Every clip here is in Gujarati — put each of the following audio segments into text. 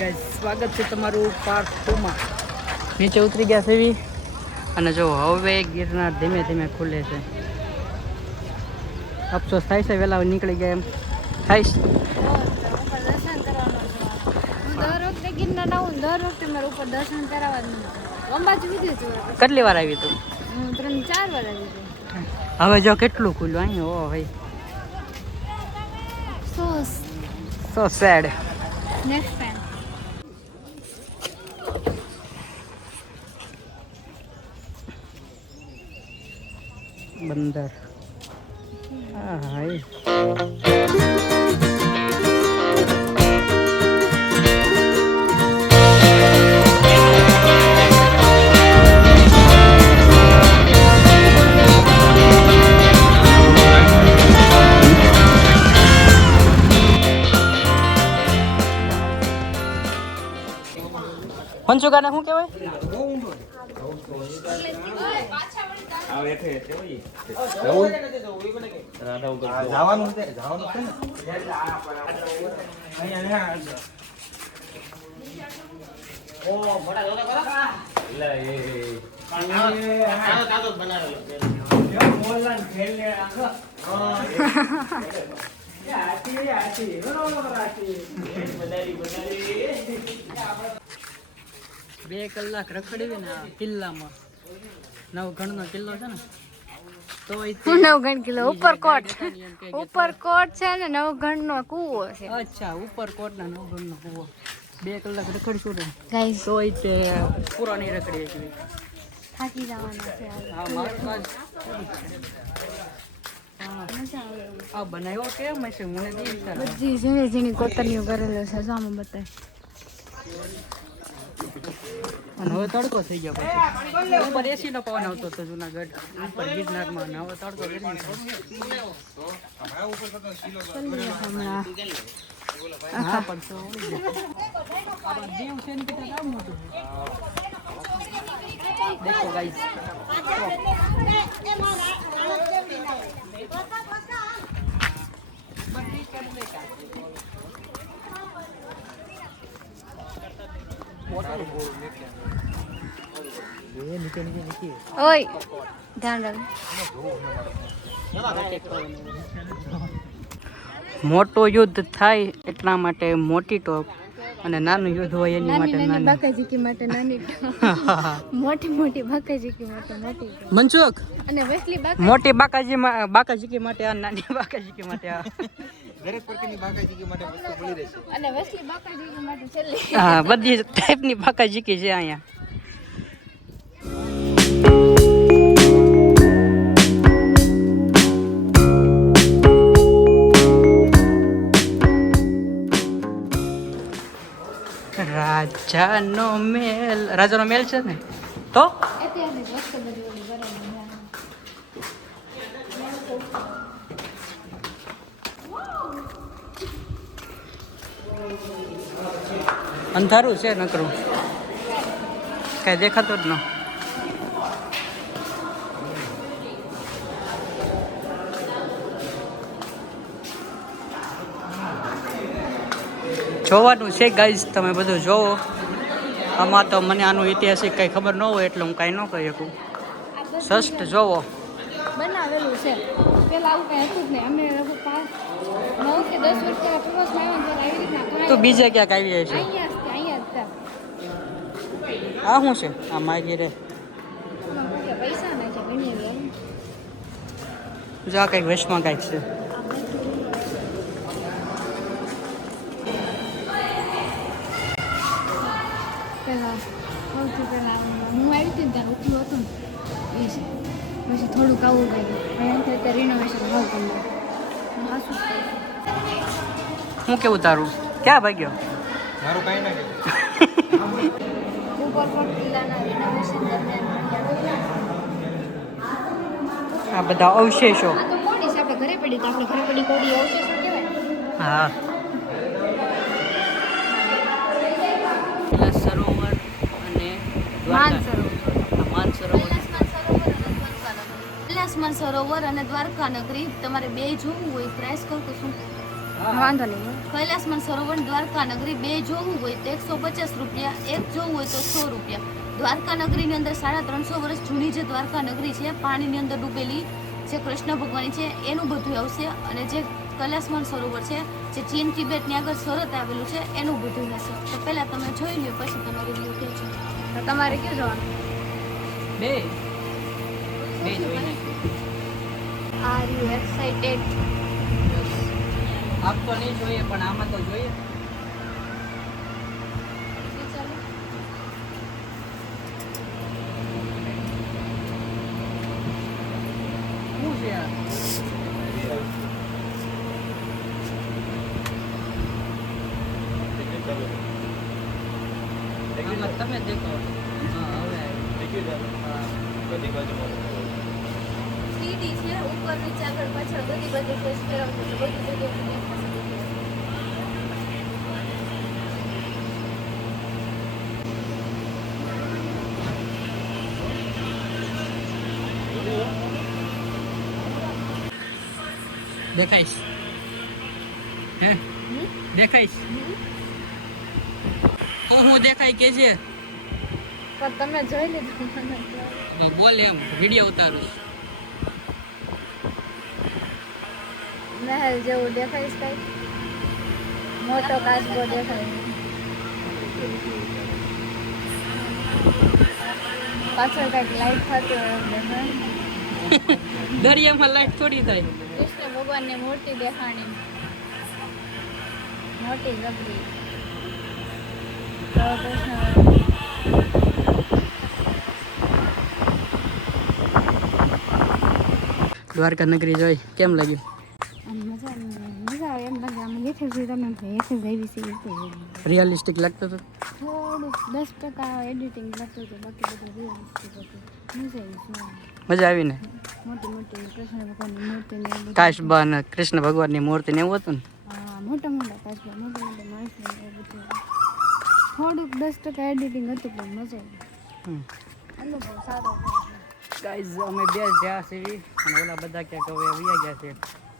ગાઈસ સ્વાગત છે તમારું પાર્ટ 2 માં. નીચે ઉતરી ગયા છે અને જો હવે ગિરનાર ધીમે ધીમે ખુલે છે. અફસોસ થાય છે વહેલા નીકળી ગયા એમ થાય છે. દર્શન કરવાનું છે. હું દર વખતે ગિરનાર આવું દર વખતે મારે ઉપર દર્શન કરાવવા જ નથી. અંબાજી વિડીયો જોવા. કેટલી વાર આવી તું? હું 3-4 વાર આવી છું. હવે જો કેટલું ખુલ્લું અહીં. ઓ ભાઈ સો સેડ. નેક્સ્ટ ટાઈમ બંદર. હા હાય. પંચુકાને શું કહેવાય? જવાનું છે ને બે કલાક રખડી ને કિલ્લામાં. નવઘણનો કિલ્લો છે ને તો નવઘણ કિલ્લો ઉપરકોટ છે ને નવઘણ નો કૂવો છે. અચ્છા ઉપરકોટ ના નવઘણનો કૂવો. 2 કલાક રખડશું ને ગાઈસ તો તે પૂરો નહીં રખડી શકીએ. થાકી જવાના છે. હા મારું કાજ આ બનાવ્યો કેમ હશે મને બી વિચાર આવે. બધી ઝીણી ઝીણી કોતરણીઓ કરેલો છે. સામે બતાય. અને હવે તડકો થઈ ગયો પછી ઉપર એસી નો પવન આવતો હતો જુનાગઢ ઉપર ગિરનારમાં. હવે તડકો હમણાં હા પણ તો દીવ છે ને કેટલા કામ મોટું દેખો ગાઈસ. ઓય ધ્યાન રાખ. મોટું યુદ્ધ થાય એટલા માટે મોટી ટોપ અને નાનું યુદ્ધ હોય એની માટે નાની. બાકાજીકી માટે નાની મોટી મોટી બાકાજીકી માટે મોટી મનસુખ અને વેસલી મોટી બાકાજીકી માટે આ નાની બાકાજીકી માટે આ દરેક પ્રકારની બાકાજીકી માટે વસ્તુ મળી રહેશે. અને વેસલી બાકાજીકી માટે છેલ્લી. હા બધી ટાઈપની બાકાજીકી છે અહીંયા. રાજાનો મેલ છે ને તો ઐતિહાસિક વસ્તુ બધી ઓલી બરાબર. અંધારું છે નકરું કઈ દેખાતો જ ન. જોવાનું છે ગાઈઝ. તમે બધું જોવો. આમાં તો મને આનું ઐતિહાસિક કંઈ ખબર ન હોય એટલે હું કાંઈ ન કહી શકું. જસ્ટ જોવો. બનાવેલું છે. પેલા આવું કઈ હતું જ નહીં. અમે 9 કે 10 વર્ષ પહેલા પ્રવાસમાં આવ્યા ત્યારે આવી રીતના તો બીજે ક્યાંક આવી જાય છે. અહીંયા જ આ શું છે? આ મારી રે પૈસા ના છે ઘણી એવી. જો આ કંઈક વેસ્ટમાં કાંઈક છે. પહેલા સૌથી પહેલા હું આવી હતી ને ત્યારે ઉઠલું હતું ને એ છે. પછી થોડુંક આવું કર્યું. એમ થાય રિનોવેશન ભાવ કરી હું શું હું કેવું તારું ક્યાં ભાગ્યો? મારું કાંઈ ના કહેવું. ઉપરકોટ કિલ્લાના રિનોવેશન દરમિયાન આ બધા અવશેષો. આ તો કોડી છે. આપણે ઘરે પડી તો આપણે ઘરે પડી કોડી અવશેષો કહેવાય. હા સરોવર અને માનસરોવર. માનસરોવર કૈલાસમાન સરોવર અને દ્વારકા નગરી. તમારે બે જોવું હોય પ્રાઇસ કહું તો શું? વાંધો નહીં. કૈલાસમાન સરોવર દ્વારકા નગરી બે જોવું હોય તો 150 રૂપિયા, એક જોવું હોય તો 100 રૂપિયા. દ્વારકા નગરીની અંદર 350 વર્ષ જૂની જે દ્વારકા નગરી છે, પાણીની અંદર ડૂબેલી જે કૃષ્ણ ભગવાન છે એનું બધું આવશે, અને જે કૈલાસમાન સરોવર છે જે ચીન તિબેટની આગળ સરહદ આવેલું છે એનું બધું હશે. તો પહેલા તમે જોઈ લ્યો, પછી તમે રિવ્યુ કહેજો. તો તમારે ક્યાં જવાનું? બે જોઈ નાખ્યું. Are you excited? આપ તો નહીં જોઈએ પણ આમાં તો જોઈએ. શું છે આ? આમાં તમે દેખો. હા હવે સીડી છે, ઉપર નીચે આગળ પાછળ બધી ફેસ ફેરવશે તો બધી જગ્યાએ દેખાશે. દેખાઈશ હે દેખાઈશ હું દેખાય કે છે પણ તમે જોઈ લીધું મને તો. બોલ એમ વિડીયો ઉતારું છું. મહેલ જેવું દેખાઈશ કઈ મોટો કાચબો દેખાય. પાછળ કઈક લાઈટ થતી હોય એમ દેખાય. દરિયામાં લાઈટ થોડી થાય. કૃષ્ણ ભગવાનની મૂર્તિ દેખાણી, મોટી જબરી. તો કૃષ્ણ દ્વારકા નગરી જોઈ કેમ લાગ્યું? મજા આવે એમ લાગે. આમ હેઠળ જોઈ તમે હેઠળ જઈ છે રિયલિસ્ટિક લાગતું હતું. થોડુંક 10% એડિટિંગ લાગતું હતું, બાકી બધું રિયલિસ્ટિક હતું. મજા આવી જોવાની. મજા આવી ને? મોટી મોટી કૃષ્ણ ભગવાનની મૂર્તિ ને એવું બધું. કાશબા ને કૃષ્ણ ભગવાનની મૂર્તિ ને એવું હતું ને? હા, મોટા મોટા કાચબા, મોટા મોટા માણસ ને એવું બધું. થોડુંક 10% એડિટિંગ હતું પણ મજા આવી. અનુભવ સારો હતો. ગાઈઝ અમે બે જ્યાં સીવી અને ઓલા બધા ક્યાંક હવે વયા ગયા છે,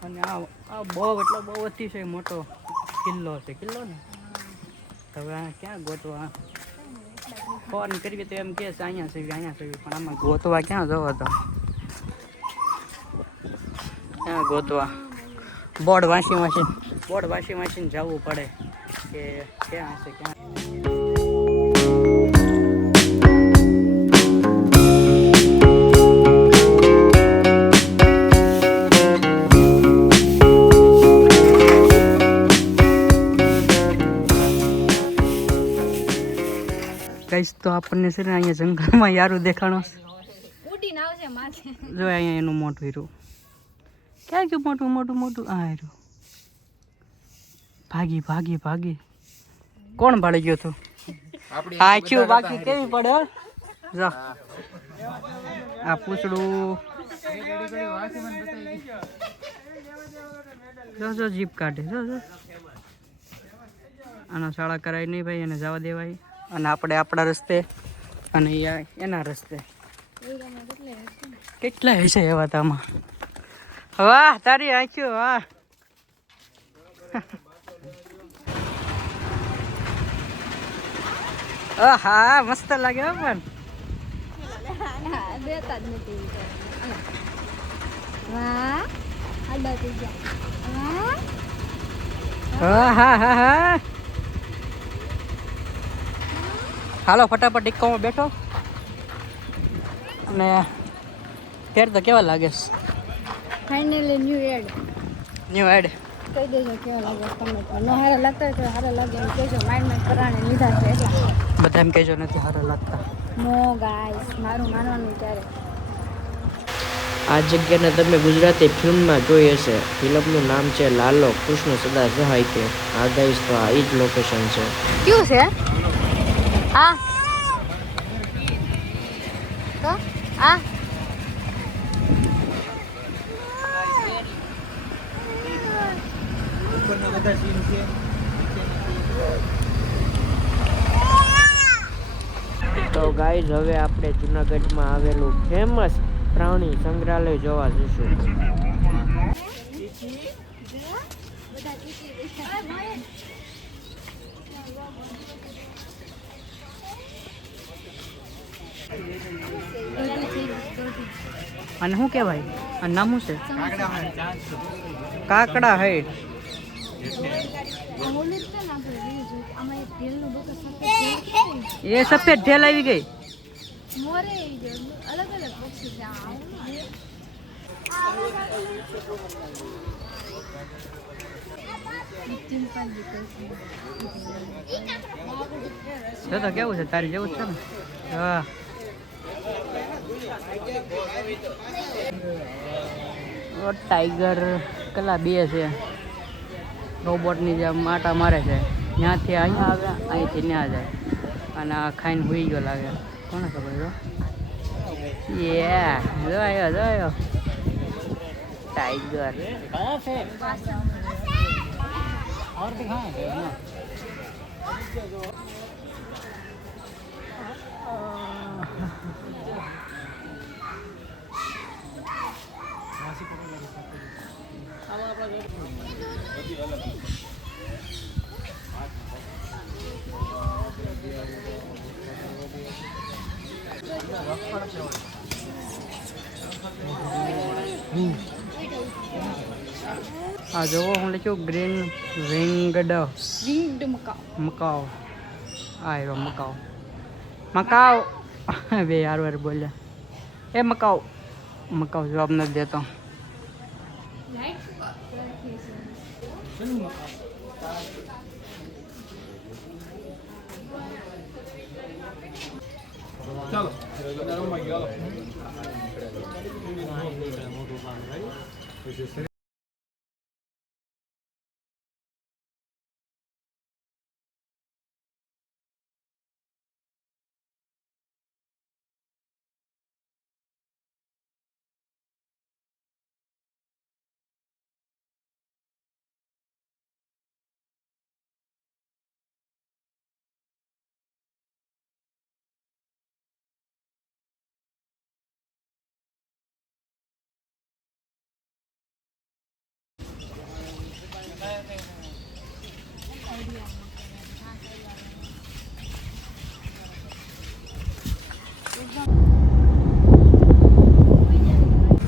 અને આ બહુ એટલે બહુ અતિશય મોટો કિલ્લો છે. કિલ્લો ને હવે આ ક્યાં ગોતવા? ફોન કરવી તો એમ કહે છે અહીંયા સીવી, પણ આમાં ગોતવા ક્યાં જવો તો? ક્યાં ગોતવા? બોર્ડ વાંચીને જવું પડે કે ક્યાં હશે ક્યાં. ગાઈસ તો આપણને છે ને અહીંયા જંગલમાં યારું દેખાણો છે. ઉડીને આવશે માથે. જો અહીંયા એનું મોટું હીરું ક્યાં ગયું? મોટું આ હીરું ભાગી કોણ ભાડી ગયો તો? આખ્યું બાકી કેવી પડે? જો આ પૂછડું જો જીપ કાઢે. જો આનો શાળા કરાય નહીં ભાઈ, એને જવા દેવાય. અને આપણે આપણા રસ્તે અને એના રસ્તે કેટલા હશે એવા તામાં. વાહ તારી આંખ્યું, વાહ. હા મસ્ત લાગે પણ દેતા જ નથી. વાહ, આડા થઈ ગયા. હા. હાલો ફટાફટ ઇક્કોમાં બેઠો અને ફેર તો કેવા લાગે છે? ફાઇનલી ન્યૂ એડ કહી દેજો કેવા લાગે કમેન્ટ માં. ન હારા લાગતા હોય તો હારા લાગે એમ કહેજો. માઇન્ડ કરાણે લીધા છે એટલા. બધા એમ કહેજો નથી સારા લાગતા. નો ગાઈસ, મારું માનવાનું ત્યારે. આ જગ્યાને તમે ગુજરાતી ફિલ્મમાં જોઈ હશે. ફિલ્મનું નામ છે લાલો કૃષ્ણ સદા સહાય કે. આ ગાઈસ તો આ જ લોકેશન છે. ક્યું છે? હા તો આ ઉપરના બધા સીન છે. તો ગાઈઝ હવે આપણે જુનાગઢમાં આવેલું ફેમસ પ્રાણી સંગ્રહાલય જોવા જઈશું. બધા અને શું કહેવાય આ નામ શું છે કાકડા હાઈટ એ સફેદ ઢેલ આવી ગઈ મોરે અલગ અલગ પક્ષી છે જો તો કેવું છે તારી જેવું જ છે ને હા ટાઈગર કેટલા બે છે રોબોટની જેમ આટા મારે છે ત્યાંથી અહીંયા આવે અહીંથી ત્યાં જાય અને આ ખાઈને હુઈ ગયો લાગે કોને ખબર જો જોયો ટાઈગર આ જોવો હું લખ્યું ગ્રીન વિંગડ મકાઉ આ રહ્યો મકાઉ મકાઉ બે યાર વાર બોલ્યા એ મકાઉ મકાઉ જવાબ નથી દેતો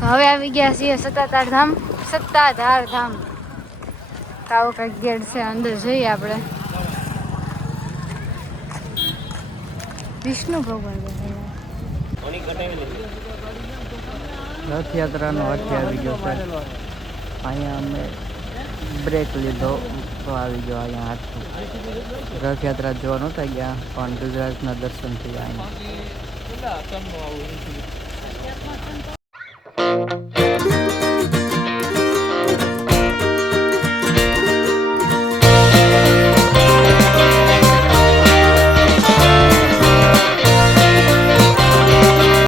હવે આવી ગયા છીએ સત્તાધાર ધામ તો આવો કંઈક ગેટ છે અંદર જઈએ આપણે વિષ્ણુ ભગવાન રથયાત્રાનો અર્થ આવી ગયો છે અહીંયા અમે બ્રેક લીધો તો આવી ગયો અહીંયા હાથમાં રથયાત્રા જોવા નહોતા ગયા પણ ગુજરાતના દર્શન થયા અહીંયા